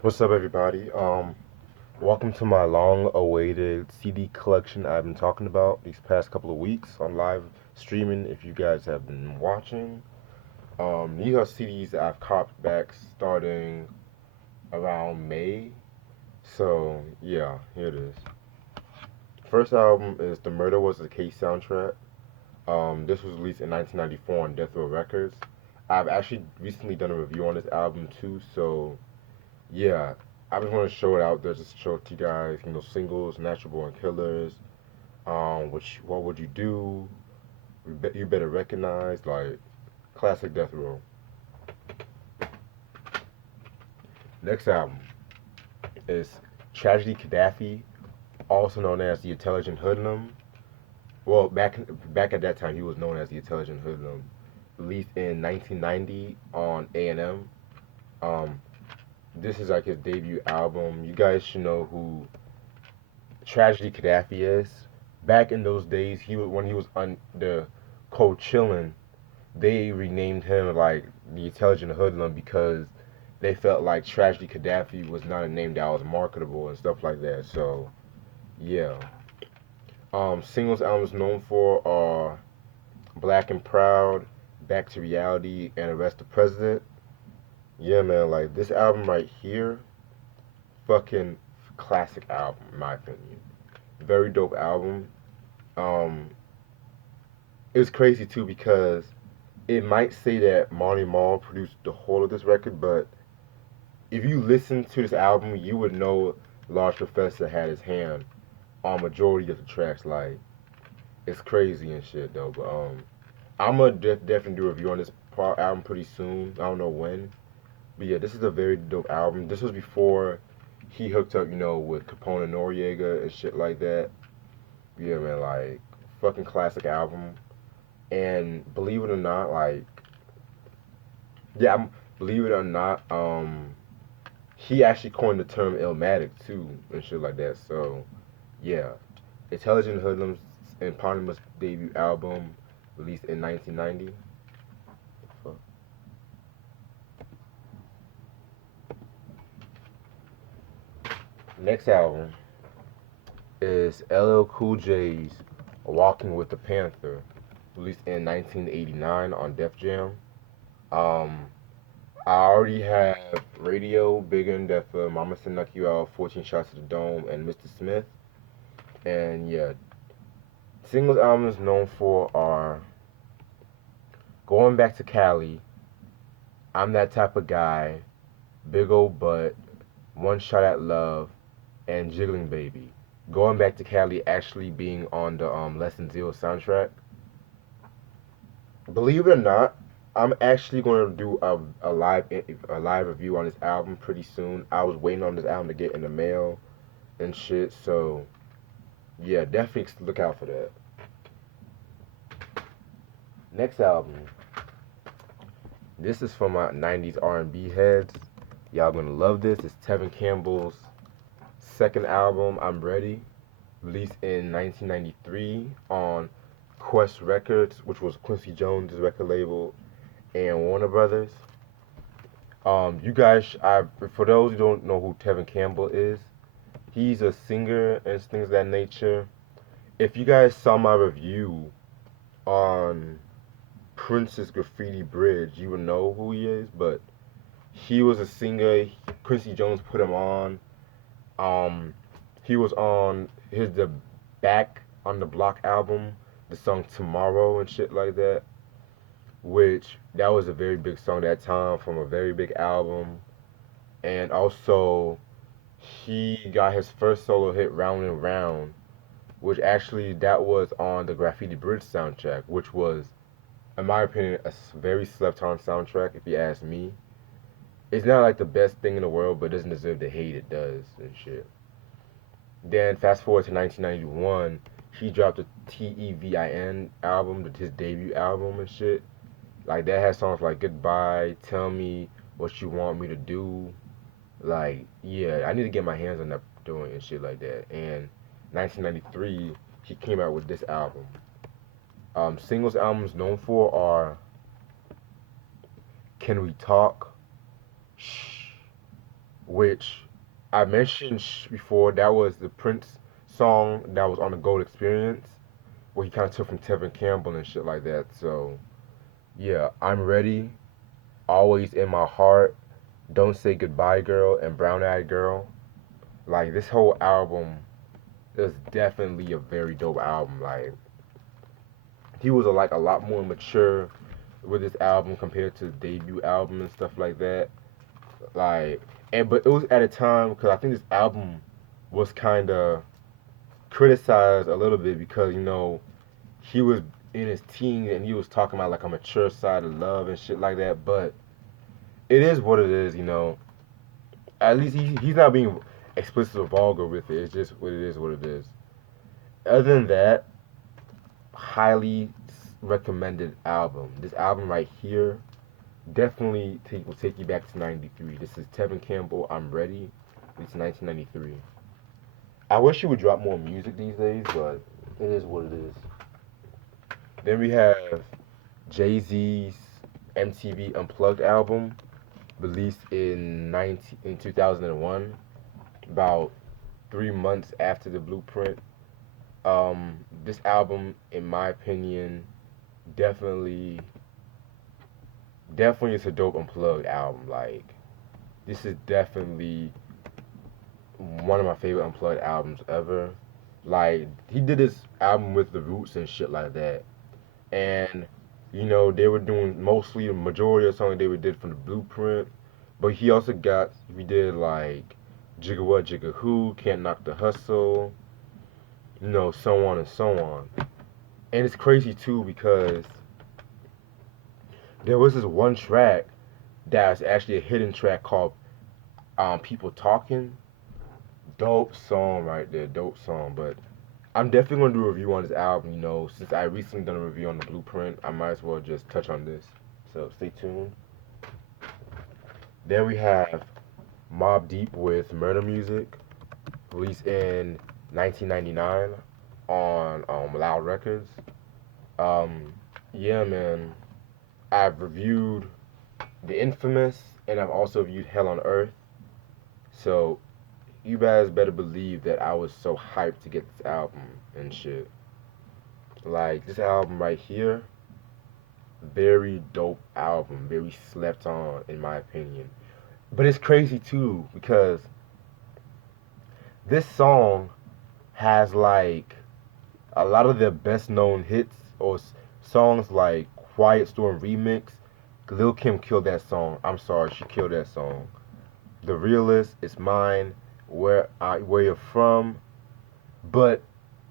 What's up, everybody? Welcome to my long-awaited CD collection I've been talking about these past couple of weeks on live streaming. If you guys have been watching, these are CDs that I've copped back starting around May. So yeah, here it is. First album is "The Murder Was the Case" soundtrack. This was released in 1994 on Death Row Records. I've actually recently done a review on this album too, so yeah, I just want to show it out there, just to show it to you guys. Singles, Natural Born Killers. Which what would you do? You better recognize like classic Death Row. Next album is Tragedy Gaddafi, also known as the Intelligent Hoodlum. Well, back at that time, he was known as the Intelligent Hoodlum. Released in 1990 on A&M. Um, this is like his debut album. You guys should know who Tragedy Gaddafi is. Back in those days, when he was on the Cold Chillin', they renamed him like the Intelligent Hoodlum because they felt like Tragedy Gaddafi was not a name that was marketable and stuff like that. So yeah, singles albums known for are Black and Proud, Back to Reality, and Arrest the President. Yeah, man, like this album right here, fucking classic album in my opinion. Very dope album. Um, it's crazy too because it might say that Marty Marl produced the whole of this record, but if you listen to this album, you would know Large Professor had his hand on majority of the tracks. Like it's crazy and shit though. But I'm gonna definitely do a review on this album pretty soon. I don't know when, but yeah, this is a very dope album. This was before he hooked up, with Capone and Noriega and shit like that. Yeah, man, like fucking classic album. And believe it or not, like yeah, believe it or not, he actually coined the term Illmatic too and shit like that. So yeah, Intelligent Hoodlums eponymous debut album released in 1990. Next album is LL Cool J's Walking with the Panther, released in 1989 on Def Jam. Um, I already have Radio, Bigger and Deffer, Mama Said Knock You Out, 14 Shots to the Dome, and Mr. Smith. And yeah, singles albums known for are Going Back to Cali, I'm That Type of Guy, Big Old Butt, One Shot at Love, and Jiggling Baby. Going Back to Cali actually being on the Less Than Zero soundtrack. Believe it or not, I'm actually going to do a live review on this album pretty soon. I was waiting on this album to get in the mail and shit, so yeah, definitely look out for that. Next album, this is for my '90s R&B heads. Y'all gonna love this. It's Tevin Campbell's second album, I'm Ready, released in 1993 on Quest Records, which was Quincy Jones' record label, and Warner Brothers. You guys, for those who don't know who Tevin Campbell is, he's a singer and things of that nature. If you guys saw my review on Prince's Graffiti Bridge, you would know who he is. But he was a singer. Quincy Jones put him on. Um, he was on the Back on the Block album, the song Tomorrow and shit like that. Which that was a very big song that time from a very big album. And also he got his first solo hit Round and Round, which actually that was on the Graffiti Bridge soundtrack, which was, in my opinion, a very slept on soundtrack. If you ask me, it's not like the best thing in the world, but it doesn't deserve the hate it does and shit. Then fast forward to 1991, he dropped a Tevin album, his debut album and shit. Like that has songs like Goodbye, Tell Me What You Want Me to Do. Like, yeah, I need to get my hands on that doing and shit like that. And 1993, he came out with this album. Singles albums known for are Can We Talk, Shh, which I mentioned before. That was the Prince song that was on the Gold Experience, where he kind of took from Tevin Campbell and shit like that. So yeah, I'm ready. Always in my heart. Don't Say Goodbye Girl and Brown Eyed Girl. Like this whole album is definitely a very dope album. Like he was like a lot more mature with this album compared to the debut album and stuff like that. Like and but it was at a time because I think this album was kind of criticized a little bit because he was in his teens and he was talking about like a mature side of love and shit like that. But it is what it is. At least he's not being explicit or vulgar with it. It's just what it is, what it is. Other than that, highly recommended album. This album right here definitely will take you back to '93. This is Tevin Campbell. I'm Ready. It's 1993. I wish he would drop more music these days, but it is what it is. Then we have Jay Z's MTV Unplugged album, released in 2001, about 3 months after the Blueprint. This album, in my opinion, definitely, definitely is a dope Unplugged album. Like, this is definitely one of my favorite Unplugged albums ever. Like, he did this album with The Roots and shit like that. And, they were doing mostly the majority of songs they were did from the Blueprint. But we did like Jigga What, Jigga Who, Can't Knock the Hustle, so on and so on. And it's crazy too because there was this one track that's actually a hidden track called People Talking. Dope song right there, dope song. But I'm definitely gonna do a review on this album. Since I recently done a review on the Blueprint, I might as well just touch on this. So stay tuned. Then we have Mobb Deep with Murder Music, released in 1999 on Loud Records. Yeah, man. I've reviewed The Infamous, and I've also reviewed Hell on Earth. So you guys better believe that I was so hyped to get this album and shit. Like this album right here, very dope album, very slept on in my opinion. But it's crazy too because this song has like a lot of their best known hits or songs like Quiet Storm Remix. Lil Kim killed that song. I'm sorry, she killed that song. The Realist, It's Mine, Where You're From. But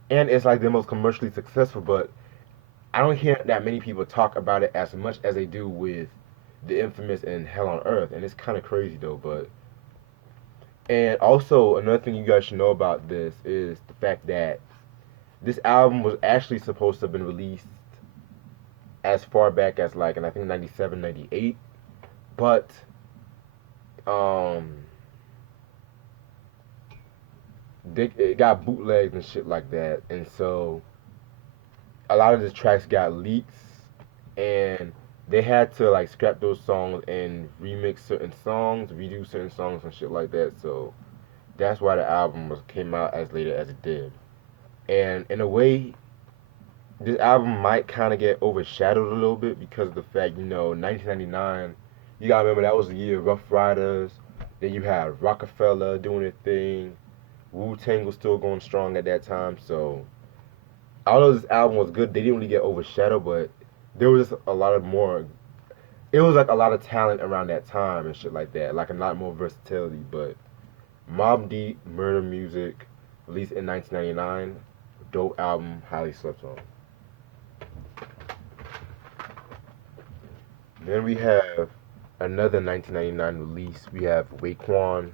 and it's like the most commercially successful, but I don't hear that many people talk about it as much as they do with The Infamous and Hell on Earth, and it's kind of crazy though. But and also another thing you guys should know about this is the fact that this album was actually supposed to have been released as far back as like, and I think 97, 98, but um, it got bootlegged and shit like that, and so a lot of the tracks got leaks, and they had to like scrap those songs and remix certain songs, redo certain songs and shit like that. So that's why the album came out as later as it did. And in a way, this album might kind of get overshadowed a little bit because of the fact, 1999, you gotta remember that was the year of Rough Riders. Then you had Rockefeller doing their thing. Wu Tang was still going strong at that time. So, although this album was good, they didn't really get overshadowed, but there was just a lot of more. It was like a lot of talent around that time and shit like that. Like a lot more versatility. But Mobb Deep, Murder Music, released in 1999. Dope album, highly slept on. Then we have another 1999 release. We have Raekwon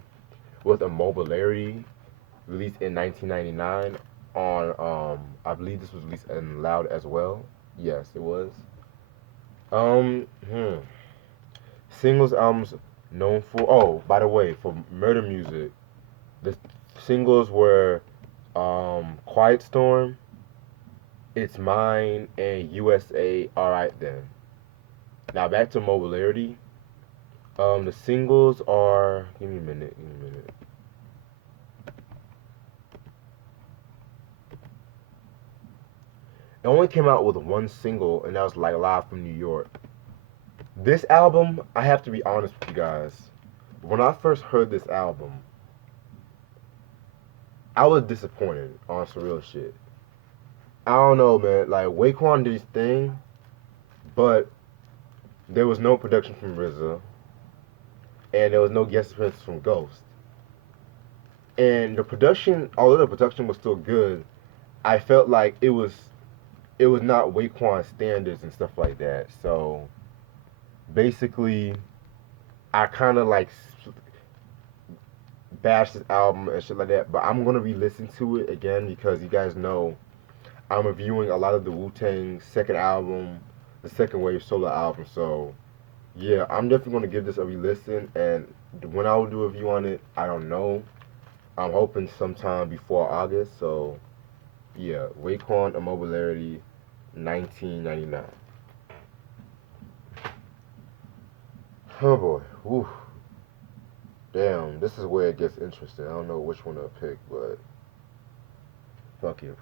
with Immobiliary, released in 1999 on I believe this was released in Loud as well. Yes, it was. Um, hmm. Singles albums known for. Oh, by the way, for Murder Music, the singles were Quiet Storm, It's Mine, and USA. All right then. Now back to Mobility. The singles are. Give me a minute. only came out with one single, and that was like Live from New York. This album, I have to be honest with you guys. When I first heard this album, I was disappointed on some real shit. I don't know, man. Like Raekwon did his thing, but there was no production from RZA, and there was no guest appearances from Ghost. And the production, although the production was still good, I felt like it was not Raekwon standards and stuff like that. So basically, I kind of like bashed this album and shit like that. But I'm gonna re-listen to it again because you guys know I'm reviewing a lot of the Wu Tang's second album, the second wave solo album. So yeah, I'm definitely gonna give this a re-listen. And when I will do a review on it, I don't know. I'm hoping sometime before August. So yeah, Raekwon Immobiliarity, 1999. Oh boy, woo. Damn, this is where it gets interesting. I don't know which one to pick, but fuck you.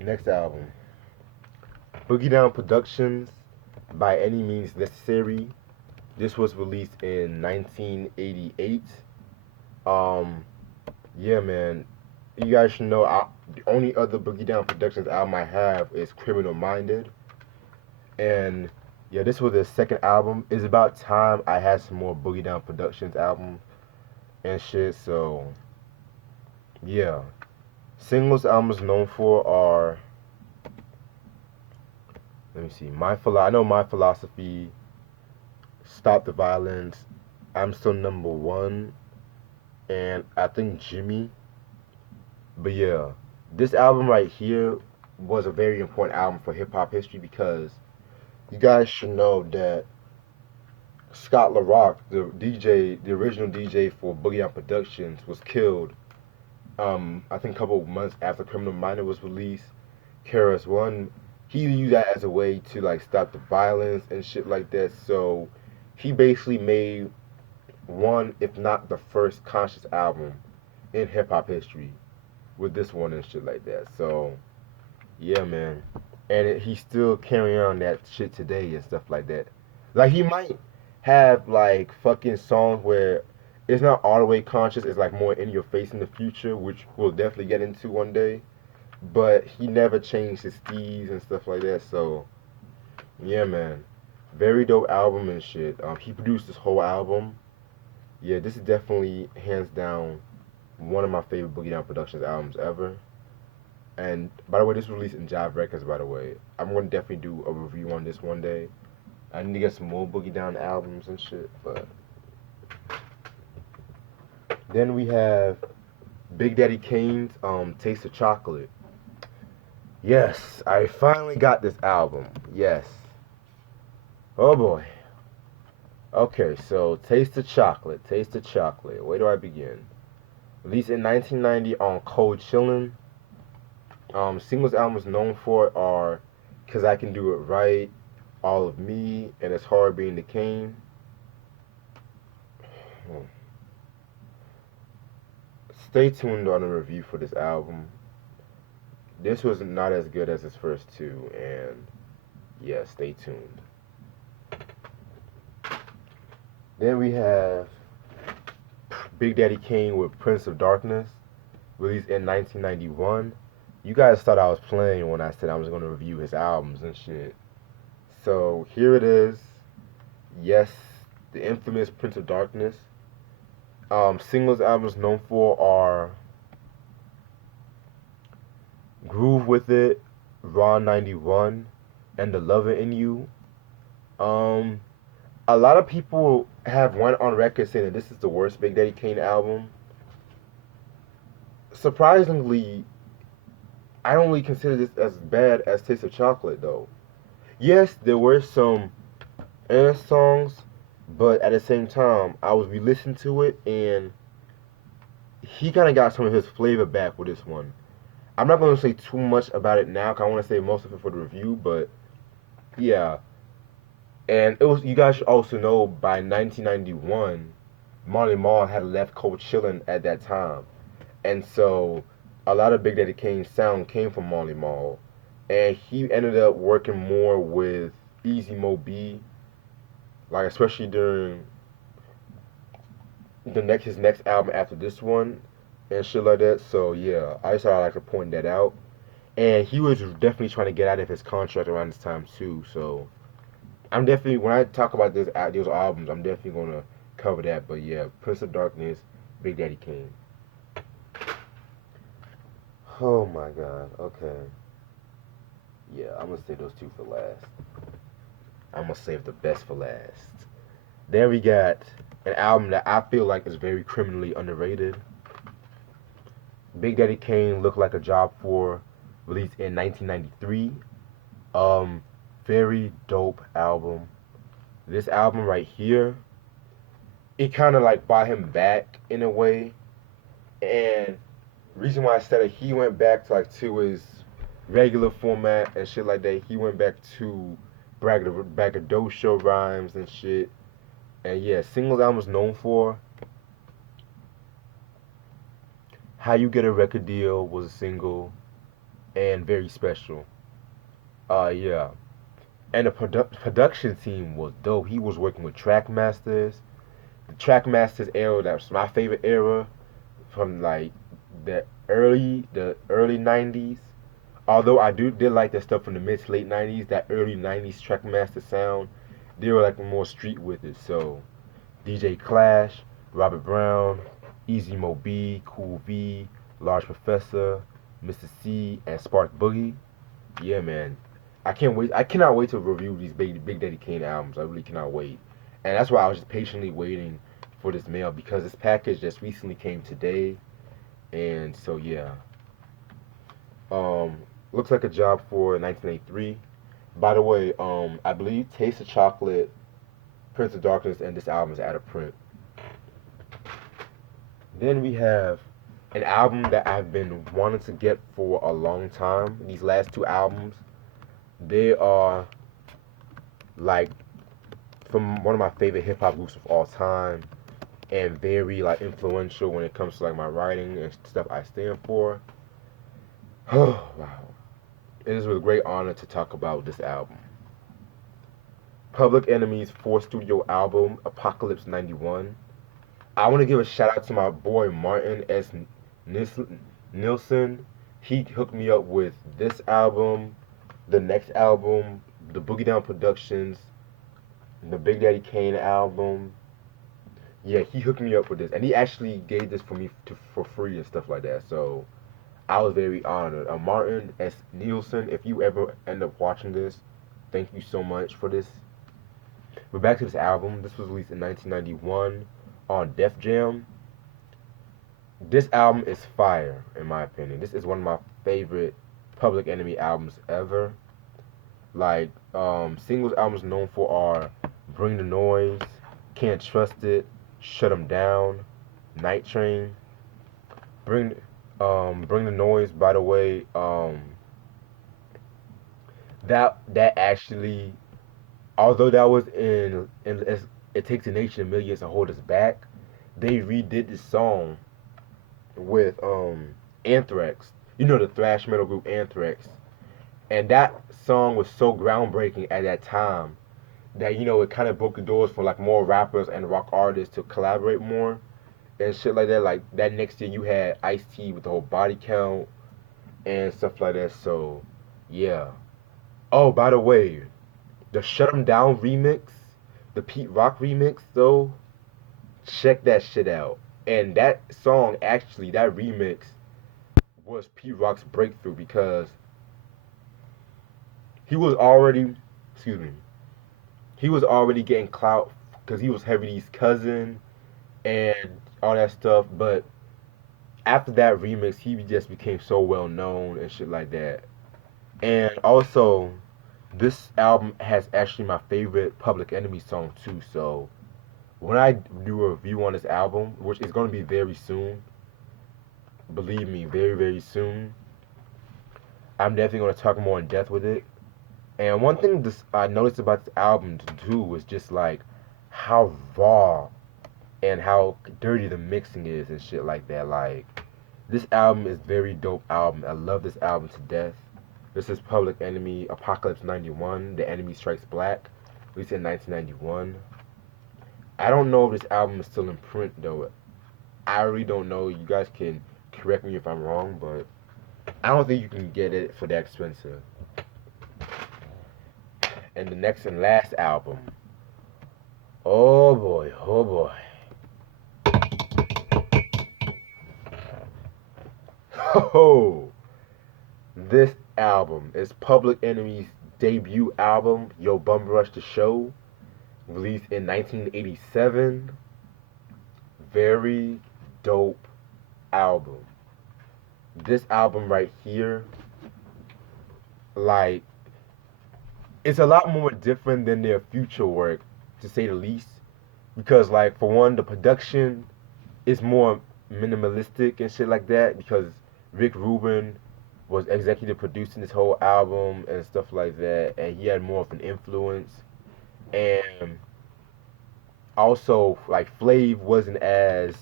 Next album, Boogie Down Productions, By Any Means Necessary. This was released in 1988. Um, yeah, man. You guys should know the only other Boogie Down Productions album I have is Criminal Minded. And yeah, this was their second album. It's about time I had some more Boogie Down Productions albums and shit. So yeah, singles albums known for are, let me see, I know My Philosophy, Stop the Violence, I'm Still Number One, and I think Jimmy. But yeah, this album right here was a very important album for hip hop history because you guys should know that Scott LaRock, the DJ, the original DJ for Boogie Down Productions, was killed. I think a couple of months after Criminal Minor was released. KRS One, he used that as a way to like stop the violence and shit like that. So he basically made one, if not the first conscious album in hip hop history with this one and shit like that. So yeah, man, and he's still carrying on that shit today and stuff like that. Like he might have like fucking songs where it's not all the way conscious. It's like more in your face in the future, which we'll definitely get into one day. But he never changed his steez and stuff like that. So yeah, man, very dope album and shit. He produced this whole album. Yeah, this is definitely hands down one of my favorite Boogie Down Productions albums ever. And by the way, this was released in Jive Records. By the way, I'm gonna definitely do a review on this one day. I need to get some more Boogie Down albums and shit. But then we have Big Daddy Kane's Taste of Chocolate. Yes, I finally got this album. Yes. Oh boy. Okay, so Taste of Chocolate. Taste of Chocolate. Where do I begin? Released in 1990 on Cold Chillin'. Singles albums known for are Cause I Can Do It Right, All of Me, and It's Hard Being the Kane. Stay tuned on a review for this album. This was not as good as his first two, and yeah, stay tuned. Then we have Big Daddy Kane with Prince of Darkness, released in 1991. You guys thought I was playing when I said I was going to review his albums and shit. So here it is. Yes, the infamous Prince of Darkness. Singles albums known for are Groove With It, Raw 91, and The Lover in You. A lot of people have went on record saying that this is the worst Big Daddy Kane album. Surprisingly, I don't really consider this as bad as Taste of Chocolate, though. Yes, there were some songs, but at the same time, I was re-listening to it, and he kind of got some of his flavor back with this one. I'm not going to say too much about it now, because I want to save most of it for the review, but yeah. And it was, you guys should also know, by 1991, Marley Marl had left Cold Chillin' at that time. And so, a lot of Big Daddy Kane's sound came from Marley Marl. and he ended up working more with Easy Mo B, like especially during his next album after this one and shit like that. So yeah, I just thought I like to point that out. And he was definitely trying to get out of his contract around this time too. So I'm definitely when I talk about those albums, I'm definitely gonna cover that. But yeah, Prince of Darkness, Big Daddy Kane. Oh my God. Okay. Yeah, I'm gonna save those two for last. I'm gonna save the best for last. Then we got an album that I feel like is very criminally underrated. Big Daddy Kane looked like a job for released in 1993. Um, very dope album. This album right here, it kind of like brought him back in a way. And reason why I said it, he went back to like to his regular format and shit like that. He went back to braggadocio rhymes and shit. And yeah, singles album was known for. How You Get a Record Deal was a single and very special. Yeah. And the production team was dope. He was working with Trackmasters. The Trackmasters era, that's my favorite era from like the early 90s. Although I did like that stuff from the mid to late 90s, that early 90s Trackmaster sound, they were like more street with it. So DJ Clash, Robert Brown, Easy Mo B, Cool V, Large Professor, Mr. C, and Spark Boogie. Yeah, man. I can't wait. I cannot wait to review these Big Daddy Kane albums. I really cannot wait. And that's why I was just patiently waiting for this mail because this package just recently came today. And so yeah. Um looks like a job for 1983. By the way, I believe Taste of Chocolate, Prince of Darkness, and this album is out of print. Then we have an album that I've been wanting to get for a long time. These last two albums, they are like from one of my favorite hip hop groups of all time and very like influential when it comes to like my writing and stuff I stand for. Oh wow. It is with great honor to talk about this album. Public Enemy's fourth studio album, Apocalypse 91. I want to give a shout out to my boy Martin S. Nilsson. He hooked me up with this album, the next album, the Boogie Down Productions, the Big Daddy Kane album. Yeah, he hooked me up with this, and he actually gave this for me for free and stuff like that. So I was very honored. Martin S. Nielsen, if you ever end up watching this, thank you so much for this. But back to this album. This was released in 1991 on Def Jam. This album is fire, in my opinion. This is one of my favorite Public Enemy albums ever. Like, singles albums known for are Bring the Noise, Can't Trust It, Shut 'Em Down, Night Train. Bring the Noise, by the way, that actually, although that was in It Takes a Nation of Millions to Hold Us Back, they redid this song with Anthrax. You know the thrash metal group Anthrax. And that song was so groundbreaking at that time that it kind of broke the doors for like more rappers and rock artists to collaborate more and shit like that. Like that next year you had Ice T with the whole body count and stuff like that. So yeah. Oh, by the way, the Shut 'Em Down remix, the Pete Rock remix though, check that shit out. And that song actually, that remix was Pete Rock's breakthrough because he was already, excuse me, he was already getting clout because he was Heavy D's cousin and all that stuff. But after that remix, he just became so well known and shit like that. And also, this album has actually my favorite Public Enemy song too. So when I do a review on this album, which is going to be very soon, believe me, very very soon, I'm definitely going to talk more in depth with it. And one thing I noticed about this album too was just like how raw and how dirty the mixing is and shit like that. Like this album is very dope album. I love this album to death. This is Public Enemy Apocalypse 91, The Enemy Strikes Black, released in 1991. I don't know if this album is still in print though. I really don't know. You guys can correct me if I'm wrong, but I don't think you can get it for that expensive. And the next and last album. Oh boy, oh boy. Oh, this album is Public Enemy's debut album, Yo Bum Rush the Show, released in 1987. Very dope album. This album right here, like, it's a lot more different than their future work, to say the least. Because, like, for one, the production is more minimalistic and shit like that. Because Rick Rubin was executive producing this whole album and stuff like that, and he had more of an influence. And also, like, Flav wasn't as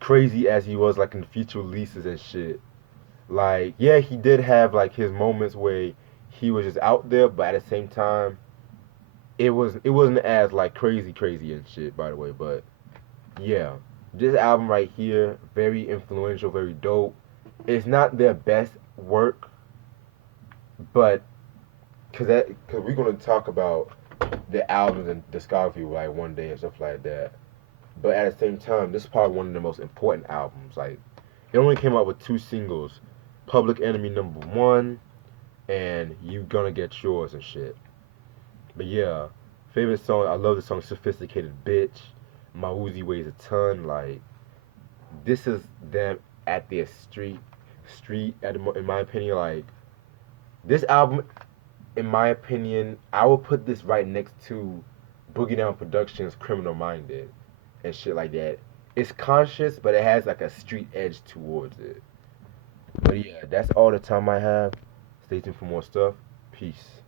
crazy as he was like in the future releases and shit. Like, yeah, he did have like his moments where he was just out there, but at the same time, it wasn't as like crazy and shit. By the way, but yeah, this album right here, very influential, very dope. It's not their best work, but cause we're gonna talk about the albums and discography like one day and stuff like that. But at the same time, this is probably one of the most important albums. Like, it only came out with two singles, Public Enemy #1 and You Gonna Get Yours and shit. But yeah, favorite song, I love the song Sophisticated Bitch. My Uzi Weighs a Ton. Like, this is them at their street in my opinion. Like, this album, in my opinion, I would put this right next to Boogie Down Productions' Criminal Minded and shit like that. It's conscious, but it has like a street edge towards it. But yeah, that's all the time I have. Stay tuned for more stuff. Peace.